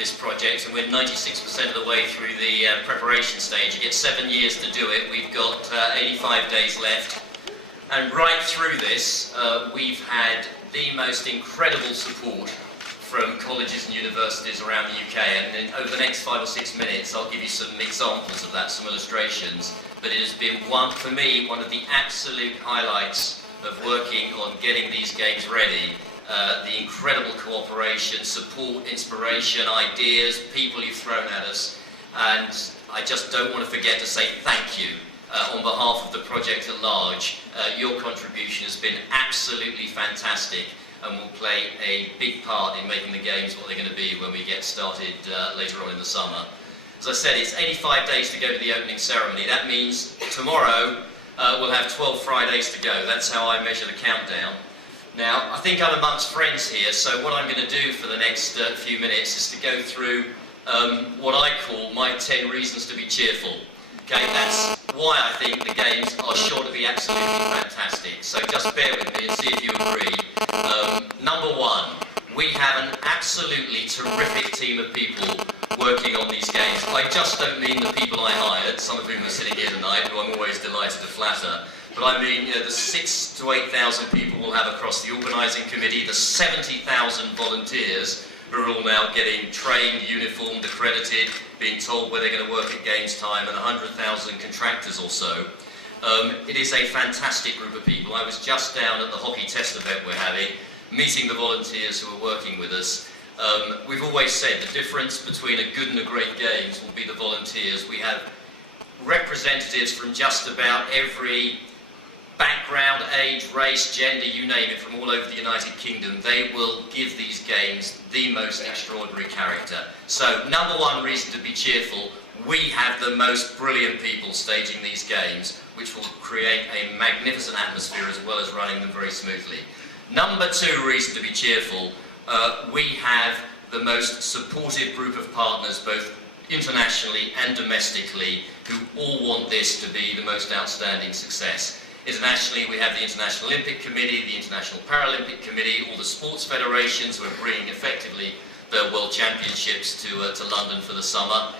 this project, and we're 96% of the way through the preparation stage. You get 7 years to do it. We've got 85 days left. And right through this, we've had the most incredible support from colleges and universities around the UK. And then over the next 5 or 6 minutes, I'll give you some examples of that, some illustrations. But it has been, for me, one of the absolute highlights of working on getting these games ready. The incredible cooperation, support, inspiration, ideas, people you've thrown at us. And I just don't want to forget to say thank you on behalf of the project at large. Your contribution has been absolutely fantastic and will play a big part in making the games what they're going to be when we get started later on in the summer. As I said, it's 85 days to go to the opening ceremony. That means tomorrow we'll have 12 Fridays to go. That's how I measure the countdown. Now, I think I'm amongst friends here, so what I'm going to do for the next few minutes is to go through what I call my 10 reasons to be cheerful. Okay, that's why I think the games are sure to be absolutely fantastic. So just bear with me and see if you agree. Number one, we have an absolutely terrific team of people working on these games. I just don't mean the people I hired, some of whom are sitting here tonight, who I'm always delighted to flatter. But I mean, the 6,000 to 8,000 people we'll have across the organising committee, the 70,000 volunteers who are all now getting trained, uniformed, accredited, being told where they're going to work at games time, and 100,000 contractors or so. It is a fantastic group of people. I was just down at the hockey test event we're having, meeting the volunteers who are working with us. We've always said the difference between a good and a great games will be the volunteers. We have representatives from just about every background, age, race, gender, you name it, from all over the United Kingdom. They will give these games the most extraordinary character. So, number one reason to be cheerful, we have the most brilliant people staging these games, which will create a magnificent atmosphere as well as running them very smoothly. Number two reason to be cheerful, we have the most supportive group of partners, both internationally and domestically, who all want this to be the most outstanding success. Internationally, we have the International Olympic Committee, the International Paralympic Committee, all the sports federations who are bringing effectively their World Championships to London for the summer.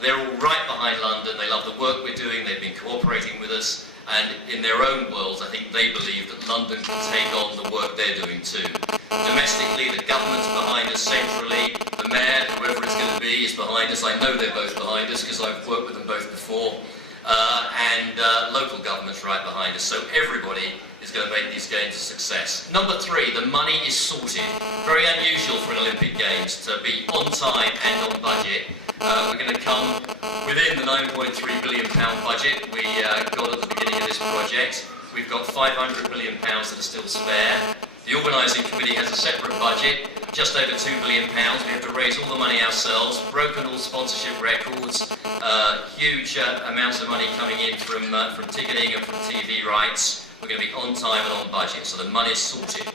They're all right behind London. They love the work we're doing. They've been cooperating with us. And in their own worlds, I think they believe that London can take on the work they're doing too. Domestically, the government's behind us centrally. The mayor, whoever it's going to be, is behind us. I know they're both behind us because I've worked with them both before. And local government's right behind us. So everybody is going to make these games a success. Number three, the money is sorted. Very unusual for an Olympic Games to be on time and on budget. We're going to come within the £9.3 billion budget we got at the beginning of this project. We've got £500 million that are still spare. The organising committee has a separate budget, just over £2 billion. We have to raise all the money ourselves, broken all sponsorship records, huge amounts of money coming in from ticketing and from TV rights. We're going to be on time and on budget, so the money's sorted.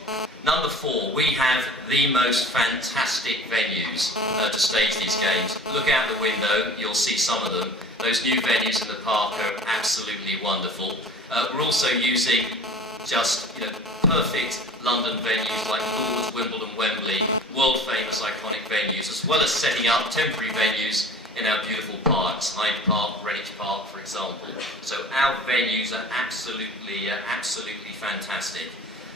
Number four, we have the most fantastic venues to stage these games. Look out the window, you'll see some of them. Those new venues in the park are absolutely wonderful. We're also using just perfect London venues like Lord's, Wimbledon, Wembley, world famous iconic venues, as well as setting up temporary venues in our beautiful parks, Hyde Park, Greenwich Park, for example. So our venues are absolutely fantastic.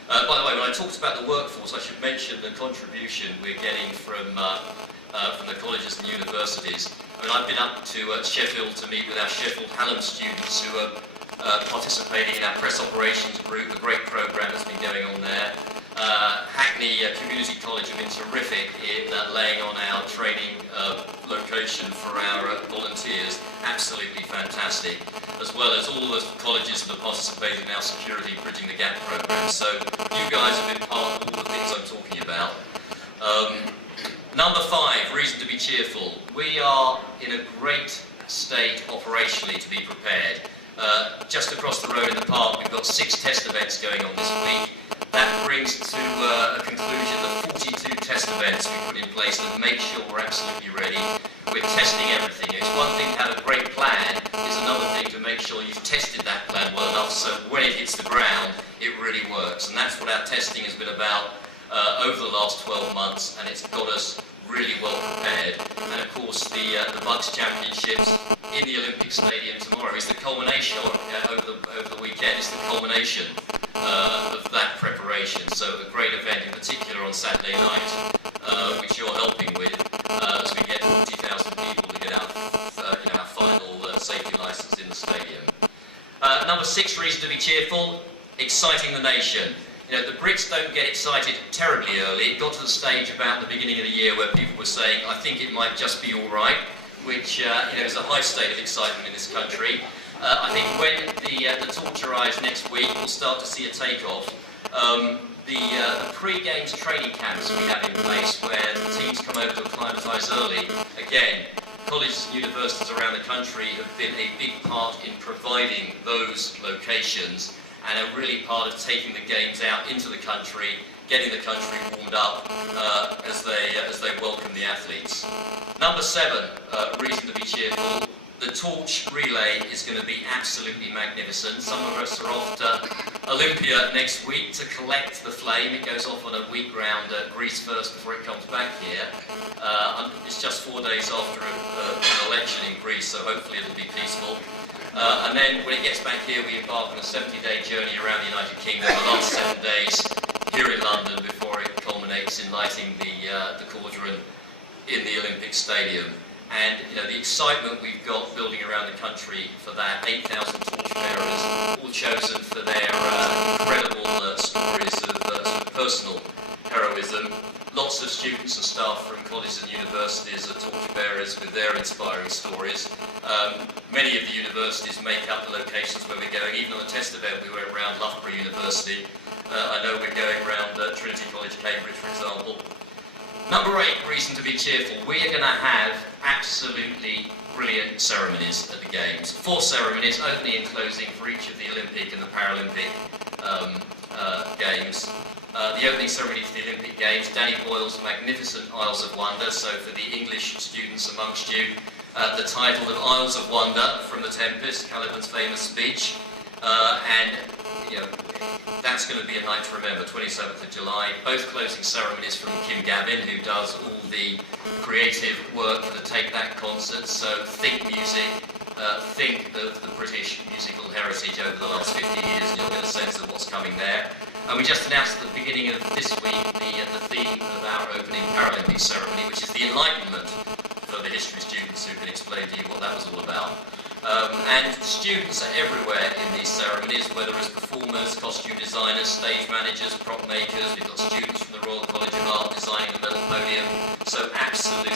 By the way, when I talked about the workforce, I should mention the contribution we're getting from the colleges and universities. I mean, I've been up to Sheffield to meet with our Sheffield Hallam students who are participating in our press operations group, a great programme that's been going on there. Hackney Community College have been terrific in laying on our training location for our volunteers, absolutely fantastic, as well as all the colleges that are participating in our Security Bridging the Gap programme. So you guys have been part of all the things I'm talking about. Number five, reason to be cheerful. We are in a great state operationally to be prepared. Just across the road in the park, we've got 6 test events going on this week. That brings to a conclusion the 42 test events we put in place to make sure we're absolutely ready. We're testing everything. It's one thing to have a great plan, it's another thing to make sure you've tested that plan well enough so when it hits the ground, it really works. And that's what our testing has been about over the last 12 months, and it's got us really well prepared. And of course, the Bucks Championships in the Olympic Stadium tomorrow is the culmination, over the weekend, is the culmination of that preparation. So a great event in particular on Saturday night, which you're helping with, as we get 40,000 people to get our final safety license in the stadium. Number 6 reason to be cheerful, exciting the nation. You know, the Brits don't get excited terribly early. It got to the stage about the beginning of the year where people were saying, I think it might just be all right, which is a high state of excitement in this country. I think when the torch arrives next week, we'll start to see a takeoff. The pre-games training camps we have in place, where the teams come over to acclimatise early, again, colleges and universities around the country have been a big part in providing those locations, and are really part of taking the games out into the country, getting the country warmed up as they welcome the athletes. Number 7 reason to be cheerful. The torch relay is going to be absolutely magnificent. Some of us are off to Olympia next week to collect the flame. It goes off on a week round Greece first before it comes back here. It's just 4 days after an election in Greece, so hopefully it'll be peaceful. And then when it gets back here, we embark on a 70-day journey around the United Kingdom, the last 7 days here in London before it culminates in lighting the cauldron in the Olympic Stadium. And the excitement we've got building around the country for that, 8,000 torchbearers, all chosen for their incredible stories of personal heroism. Lots of students and staff from colleges and universities are torchbearers with their inspiring stories. Many of the universities make up the locations where we're going. Even on the test event, we went around Loughborough University. I know we're going around Trinity College, Cambridge, for example. Number 8 reason to be cheerful. We are going to have absolutely brilliant ceremonies at the Games. 4 ceremonies, opening and closing for each of the Olympic and the Paralympic Games. The opening ceremony for the Olympic Games, Danny Boyle's magnificent Isles of Wonder. So for the English students amongst you, the title of Isles of Wonder from The Tempest, Caliban's famous speech. That's going to be a night to remember, 27th of July. Both closing ceremonies from Kim Gavin, who does all the creative work for the Take That concert. So think music, think of the British musical heritage over the last 50 years, and you'll get a sense of what's coming there. And we just announced at the beginning of this week the theme of our opening Paralympic ceremony, which is the Enlightenment, for the history students who can explain to you what that was all about. And students are everywhere in these ceremonies, whether as performers, costume designers, stage managers, prop makers. We've got students from the Royal College of Art designing the medal podium. So absolutely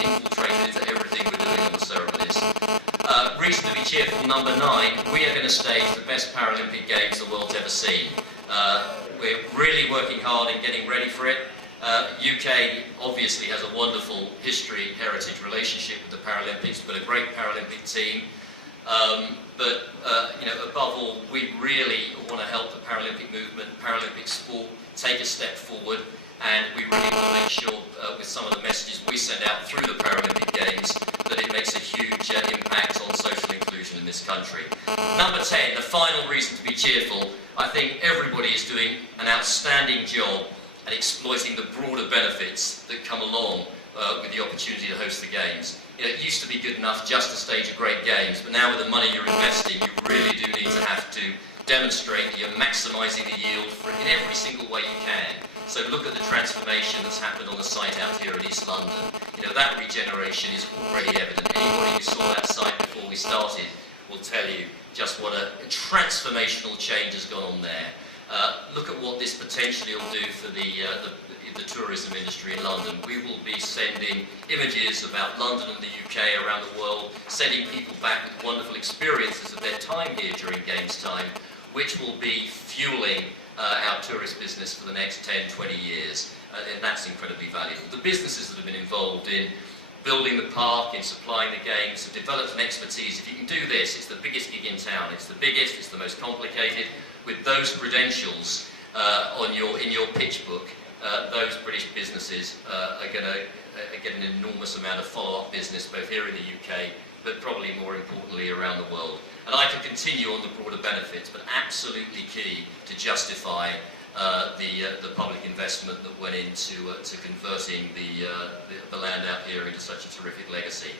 infiltrated into everything we're doing on the ceremonies. Reason to be cheerful, number 9, we are going to stage the best Paralympic Games the world's ever seen. We're really working hard in getting ready for it. UK obviously has a wonderful history, heritage relationship with the Paralympics, but a great Paralympic team. Above all, we really want to help the Paralympic movement, Paralympic sport take a step forward, and we really want to make sure with some of the messages we send out through the Paralympic Games that it makes a huge impact on social inclusion in this country. Number 10, the final reason to be cheerful. I think everybody is doing an outstanding job and exploiting the broader benefits that come along with the opportunity to host the Games. It used to be good enough just to stage a great Games, but now with the money you're investing, you really do need to have to demonstrate that you're maximising the yield in every single way you can. So look at the transformation that's happened on the site out here in East London. That regeneration is already evident. Anybody who saw that site before we started will tell you just what a transformational change has gone on there. Look at what this potentially will do for the tourism industry in London. We will be sending images about London and the UK around the world, sending people back with wonderful experiences of their time here during Games time, which will be fueling our tourist business for the next 10, 20 years. And that's incredibly valuable. The businesses that have been involved in building the park, in supplying the Games, have developed an expertise. If you can do this, it's the biggest gig in town. It's the biggest, it's the most complicated. With those credentials in your pitch book, those British businesses are going to get an enormous amount of follow-up business, both here in the UK, but probably more importantly around the world. And I can continue on the broader benefits, but absolutely key to justify the public investment that went into to converting the land out here into such a terrific legacy.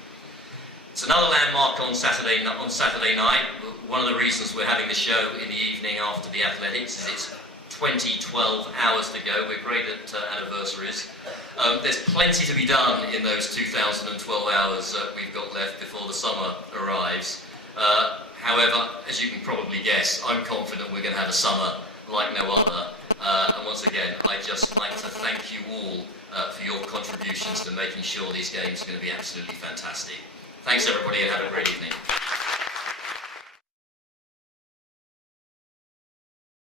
It's another landmark on Saturday night. One of the reasons we're having the show in the evening after the athletics is it's 12 hours to go. We're great at anniversaries. There's plenty to be done in those 2012 hours we've got left before the summer arrives. However, as you can probably guess, I'm confident we're going to have a summer like no other. And once again, I'd just like to thank you all for your contributions to making sure these games are going to be absolutely fantastic. Thanks everybody and have a great evening.